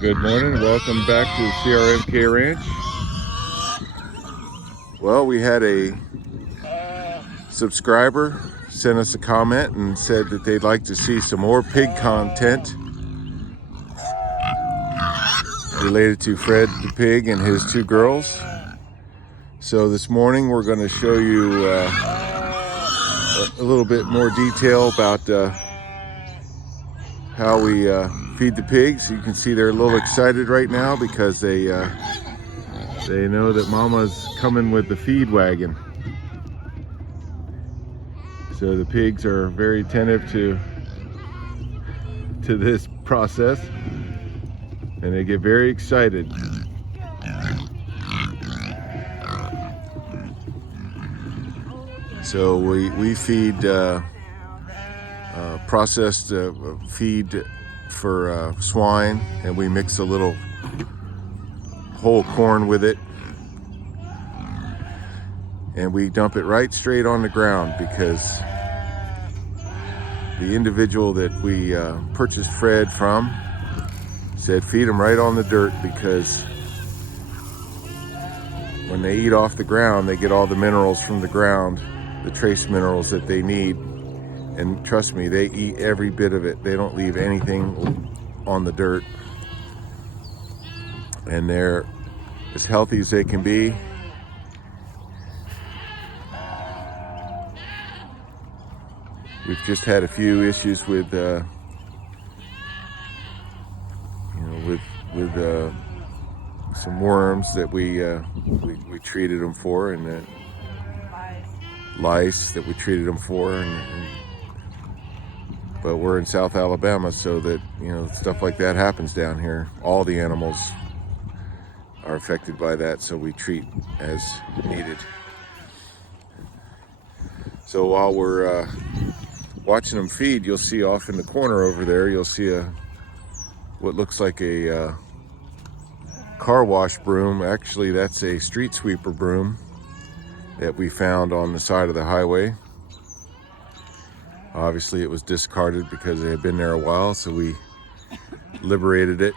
Well, good morning. Welcome back to the CRMK Ranch. Well, we had a subscriber sent us a comment and said that they'd like to see some more pig content related to Fred the pig and his two girls. So this morning we're going to show you a little bit more detail about how we feed the pigs. You can see they're a little excited right now because they know that Mama's coming with the feed wagon. So the pigs are very attentive to this process, and they get very excited. So we feed processed feed for swine, and we mix a little whole corn with it, and we dump it right straight on the ground because the individual that we purchased Fred from said feed them right on the dirt, because when they eat off the ground they get all the minerals from the ground, the trace minerals that they need. And trust me, they eat every bit of it. They don't leave anything on the dirt. And they're as healthy as they can be. We've just had a few issues with, with some worms that we treated them for, and lice that we treated them for, but we're in South Alabama, so that stuff like that happens down here. All the animals are affected by that, so we treat as needed. So while we're watching them feed, you'll see off in the corner over there, you'll see what looks like a car wash broom. Actually, that's a street sweeper broom that we found on the side of the highway. Obviously it was discarded because it had been there a while, so we liberated it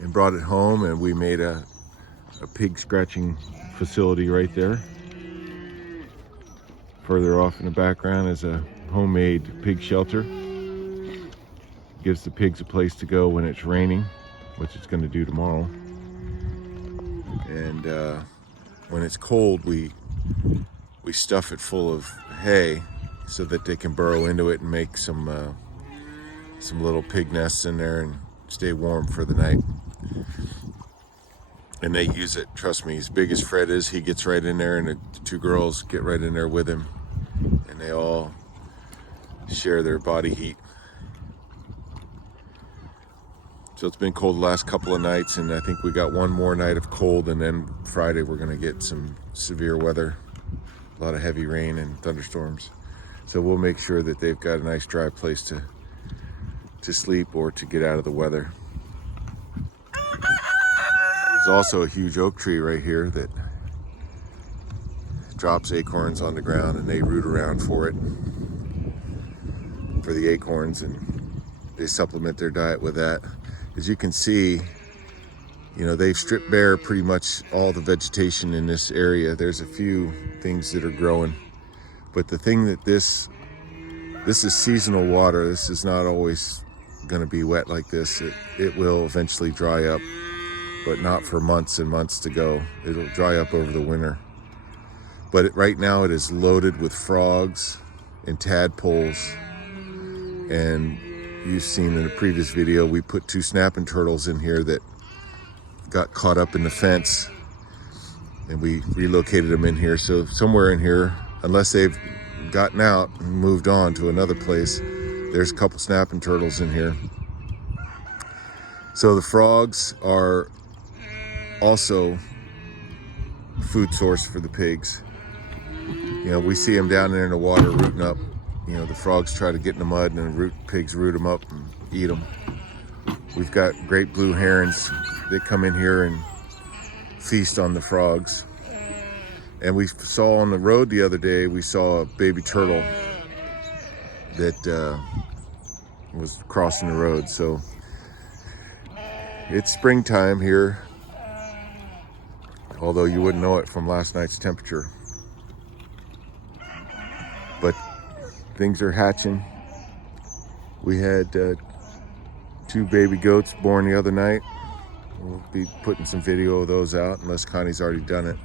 and brought it home, and we made a pig scratching facility right there. Further off in the background is a homemade pig shelter. Gives the pigs a place to go when it's raining, which it's going to do tomorrow. And when it's cold, we stuff it full of hay so that they can burrow into it and make some little pig nests in there and stay warm for the night. And they use it, trust me, as big as Fred is, he gets right in there, and the two girls get right in there with him, and they all share their body heat. So it's been cold the last couple of nights, and I think we got one more night of cold, and then Friday we're going to get some severe weather, a lot of heavy rain and thunderstorms. So we'll make sure that they've got a nice dry place to sleep or to get out of the weather. There's also a huge oak tree right here that drops acorns on the ground, and they root around for the acorns, and they supplement their diet with that. As you can see, they've stripped bare pretty much all the vegetation in this area. There's a few things that are growing, but the thing that this is seasonal water. This is not always going to be wet like this. It will eventually dry up, but not for months and months to go. It'll dry up over the winter. But right now it is loaded with frogs and tadpoles. And you've seen in a previous video, we put 2 snapping turtles in here that got caught up in the fence, and we relocated them in here. So somewhere in here, unless they've gotten out and moved on to another place, there's a couple snapping turtles in here. So the frogs are also food source for the pigs. We see them down there in the water rooting up. The frogs try to get in the mud, and pigs root them up and eat them. We've got great blue herons that come in here and feast on the frogs. And we saw on the road the other day, we saw a baby turtle that was crossing the road. So It's springtime here, although you wouldn't know it from last night's temperature. But things are hatching. We had 2 baby goats born the other night. We'll be putting some video of those out, unless Connie's already done it.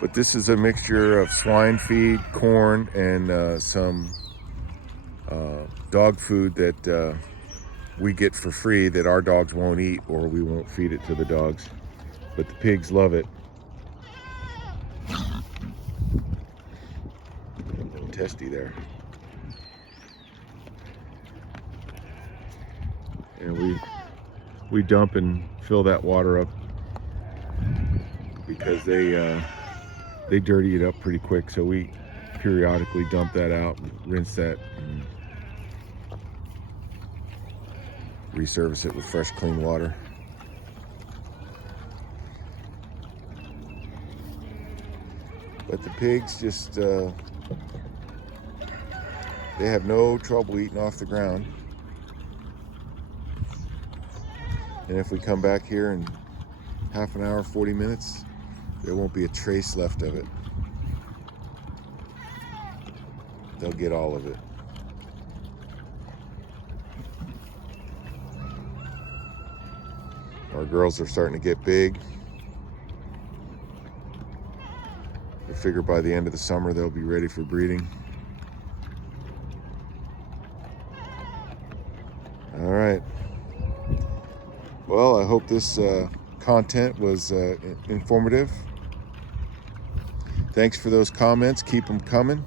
But this is a mixture of swine feed, corn, and some dog food that we get for free that our dogs won't eat, or we won't feed it to the dogs. But the pigs love it. A little testy there. And we dump and fill that water up because they dirty it up pretty quick, so we periodically dump that out, rinse that, and resurface it with fresh, clean water. But the pigs just, they have no trouble eating off the ground. And if we come back here in half an hour, 40 minutes, there won't be a trace left of it. They'll get all of it. Our girls are starting to get big. I figure by the end of the summer they'll be ready for breeding. All right. Well, I hope this content was informative. Thanks for those comments. Keep them coming.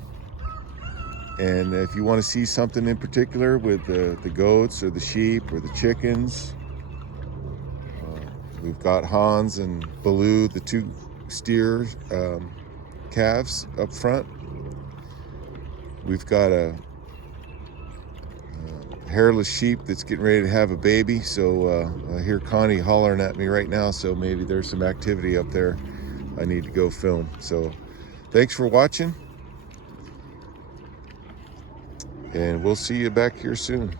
And if you want to see something in particular with the goats or the sheep or the chickens, we've got Hans and Baloo, the 2 steer calves up front. We've got a hairless sheep that's getting ready to have a baby. So I hear Connie hollering at me right now, so maybe there's some activity up there I need to go film. So thanks for watching, and we'll see you back here soon.